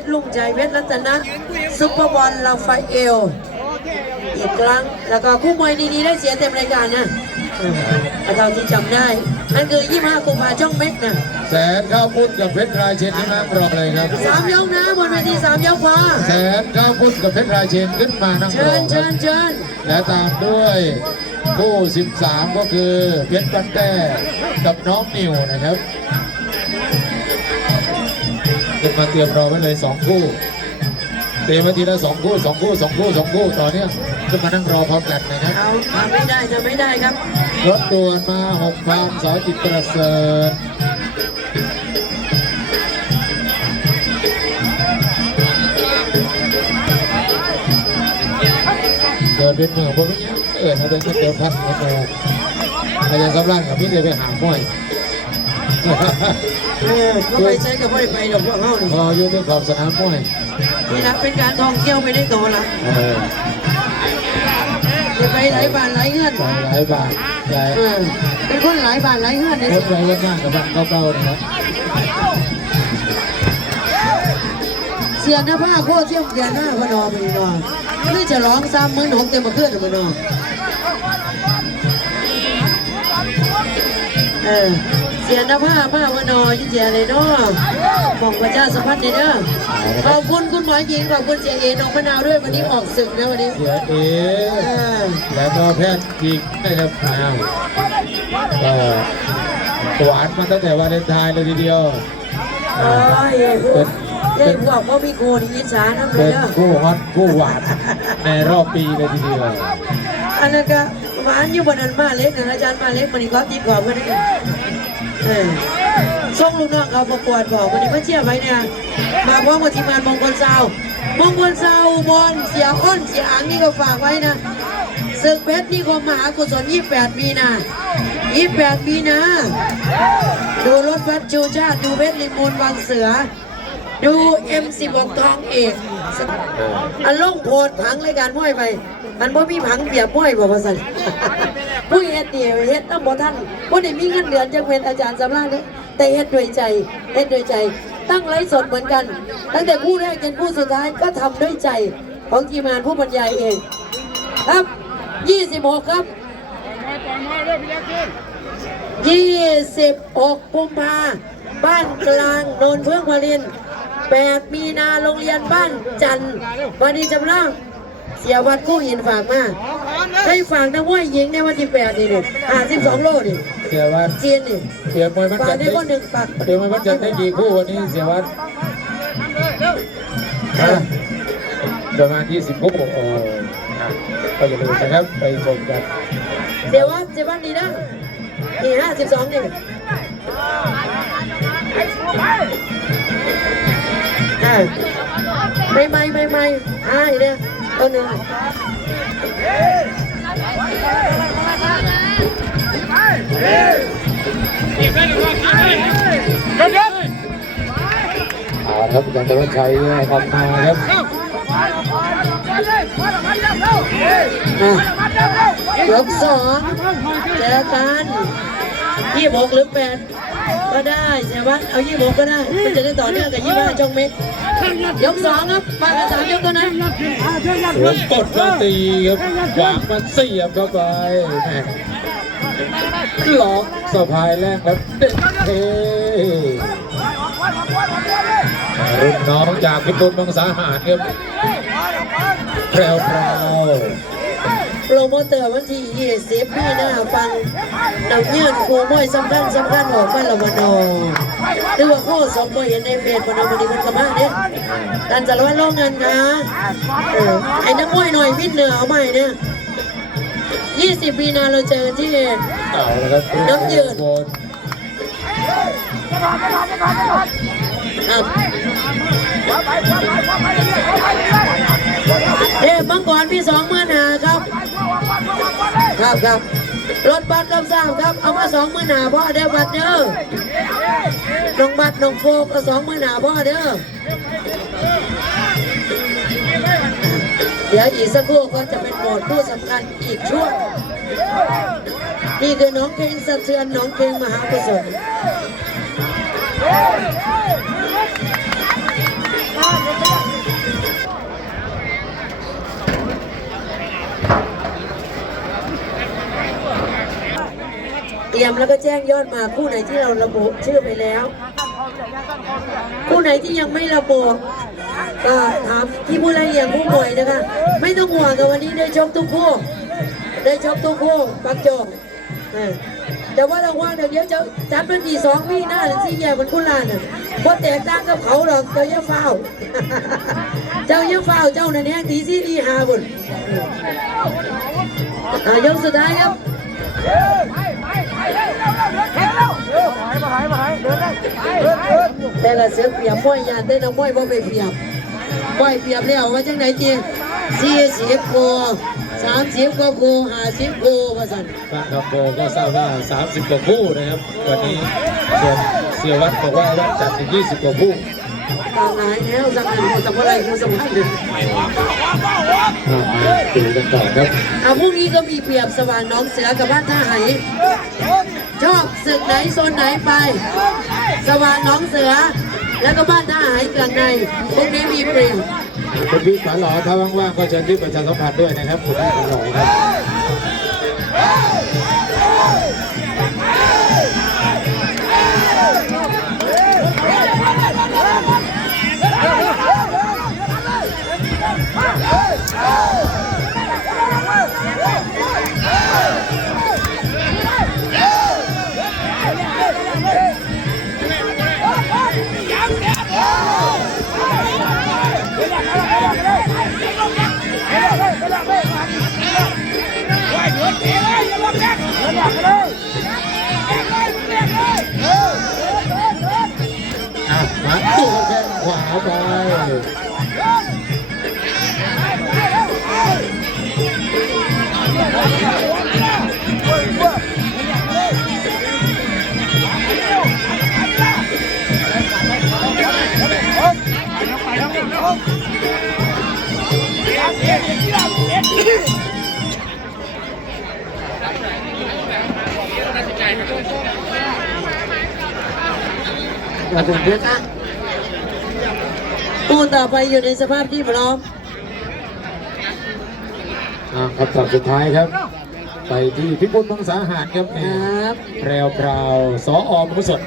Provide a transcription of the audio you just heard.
ชรลุงใจเพชรรัตนะซุปเปอร์บอลลาฟาเอล อีกครั้งแล้วก็คู่มวยดีๆได้เสียเต็มรายการนะเออเอาเท่าที่จำได้ นั่นคือ 25กุมภาช่องเม็กนะแสนข้าวพุทธกับเพชรราเชนที่นั่งรอเลยครับสามยกนะบนเวทีสามยกพอแสนข้าวพุทธกับเพชรราเชนขึ้นมานั่งรเชิอญคเชิรับญเชิญและตามด้วยคู่ 13 ก็คือเพชรบันแต้กับน้องนิวนะครับ ขึ้นมาเตรียมรอไว้เลยสองคู่ เตรียมไว้ทีละสองคู่สองคู่สองคู่สองคู่ต่อเนื่องขึ้นมานั่งรอพร้อมกันนะครับเอาทำไม่ได้จะไม่ได้ครับ รถด่วนมาหกพามสอจิตประเสริฐเกิดเป็นเมืองพวกนี้เออถ้าเดินก็เติมพัดนะโมอาจารย์สำรันกับพี่เดี๋ยวไปหาห้วย เออก็ไปใช้กับพ่อไปดอกพวกเขาหนึ่งพออยู่ที่ขอบสนามห้วยนี่นะเป็นการท่องเที่ยวไปได้โตละเออจะไปหลายบ้านหลายเงื่อนไปหลายบาทหลายเออเป็นคนหลายบ้านหลายเงื่อนเนี่ยรถไปรถมากกับบ้านเก่าๆนะครับเสียหน้าผ้าโคตรเที่ยวเสียหน้าพนอไปนอนนี่จะร้องซ้ำมือหนกเต็มมาเคลื่อนพนอเออเสียหน้าผ้าผ้าพนอยิ่งเสียเลยเนาะบอกประชาสัมพันธ์เลยเด้อขอบคุณคุณหมอหญิงขอบคุณเสียเอน้องมะนาวด้วยวันนี้ออกศึกนะวันนี้เสียเอเออแล้วก็แพทย์หญิงนะครับอ้าวก็หวานมาตั้งแต่วาเลนไทน์เลยทีเดียวโอ้ยเอ้พวกเอ้พวกพ่อพี่โกนี่อิจฉาน้ำเลเป็ยนเด้อคู่ฮอตคู่หวานในรอบปีเลยทีเดียวอันนั้นก็หวานอยู่บนนั้นมาเล็กนะอาจารย์มาเล็กมันนี่ก็ติดกว่าเพื่อนนี่เอ อส่งลูกน้องเขาประกวดบอกวันนี้มาเชียร์ไว้เนี่ย มาพร้อมกับทีมงานมงคลซาวมงคลซาวบอลเสียอ้นเสียอังนี่ก็ฝากไว้นะศึกเพชรนิคมมหากุศล28 มีนา28 มีนาดูรถบัสชูชาติดูเพชรลิมูลวังเสือ ดู M16 ทองเอกอันล่องโพดผังรายการมวยไป มันบ่มีผังเปียบมวยบ่ว่าซั่น ผู้เฮ็ดนี่เฮ็ดต้องบ่ทันบ่ได้มีเงินเดือนจังเป็นอาจารย์สำราญนี่แต่เฮ็ดด้วยใจเฮ็ดด้วยใจ ตั้งไลฟ์สดเหมือนกัน ตั้งแต่ผู้แรกจนผู้สุดท้ายก็ทำด้วยใจของทีมงานผู้บรรยายเอง ครับ 26 ครับ26กุมภาบ้านกลางโนนเพื่องวาริน8มีนาโรงเรียนบ้านจันทร์วันนี้จำลองเสียวัดกู้หินฝากมา ให้ฝากนักมวยหญิงในวันที่8นี่นี่52โลนี่เสียวัดจีนนี่เสียมวยมันฝากจัดได้ได้คนหนึ่งฝากเสียมวยมันจัดได้กี่คู่วันนี้เสียวัดฮะประมาณ20คู่โอ้อะก็อย่าลืมนะครับไปชมกันเสียวัดเสียวัดนี่นะนี่52นี่อ่าไม่ไม่ไม่ไม่อ่าอีกเนี่ยตัวหนึ่ง เอาครับอาจารย์วันชัยออกมาครับยกสองเจอกันยี่หกหรือแปด ก็ได้ใช่ไหมเอายี่หกก็ได้มันจะได้ต่อเนื่องกับยี่ห้าจงเม็ดยกสองครับมากันสามยกเท่านั้นหลวงกดมาตีครับขวางมันเสียบเข้าไปแม่ล็อกสะพายแรกครับเด็ดเทรุ่นน้องจากพิบูลมังสาหารครับแพรวพราว โปรโมเตอร์วันที่ยี่สิบมีนาฟังนำเยื่นครูมวยสำคัญสำคัญออกมาละวันนอหรือว่าข้อสองมวยเห็นในเฟซพนมวันนี้มันกระมาเนี่ยการจะร้อนโรงเงินนะเออไอ้นักมวยหน่อยพิษเหนือเอาใหม่เนี่ยยี่สิบมีนาเราเจอที่น้ำยืดบนครับ เอ๊ะมังกรพี่สองมื่นหาครับ ครับครับรถบัสรับทราบครับ เอามาสองมื่นหาพ่อเด้อบัตรเด้อน้องบัตรน้องโฟกเอาสองมื่นหาพ่อเด้อเดี๋ยวอีกสักครู่ก็จะเป็นโหมดผู้สำคัญอีกช่วงนี่คือน้องเพลงสะเทือนน้องเพลงมหากุศล รียมแล้วก็แจ้งยอดมาคู่ไหนที่เราระบุชื่อไปแล้ว คู่ไหนที่ยังไม่ระบุก็ถามที่ผู้ละเอียดผู้ป่วยนะคะ ไม่ต้องห่วงกับวันนี้ได้ชกทุกคู่ ได้ชกทุกคู่ปักจงเออแต่ว่าเราว่าเดี๋ยวเดี๋ยวจะจับมันกี่สองพี่หน้าหรือสี่แย่เหมือนคุณลานน่ะเพราะแตกต่างกับเขาหรอกเจ้าเย่าเฝ้า เจ้าเย่าเฝ้าเจ้าในนแหงตีซี่ดีหาบุญยกสุดท้ายครับ แต่ละเสือเปียบมวยยานได้น้ำมวยบ่ไปเปียบมวยเปียบแล้วว่าจังไหนจีสี่สิบโกสามสิบก็โกห้าสิบโกว่าสันบางคำโบก็ทราบว่า30กว่าคู่นะครับวันนี้ส่วนเสียวัดบอกว่าวัดจัดถึง20กว่าคู่ ต่างหายแล้วสักหนึ่งสักอะไรกูสมัครเลยอ่ามาดูกันต่อครับเอาพรุ่งนี้ก็มีเปรียบสว่างน้องเสือกับบ้านท่าไหชอบศึกไหนโซนไหนไป สว่างน้องเสือ แล้วก็บ้านท่าไหเกลืองในพรุ่งนี้มีเปรียบคุณพี่ฝาหลอถ้าว่างๆก็เชิญที่ประชาสัมพันธ์ด้วยนะครับคุณพี่ฝาหลอครับ ข้งขวาไปขอบคุณนะคะ คู่ต่อไปอยู่ในสภาพที่พร้อมอ่าคำตอบสุดท้ายครับ ไปที่พิพุลมังสาหารครับคนี่รับแพรวพราวสออมมุสด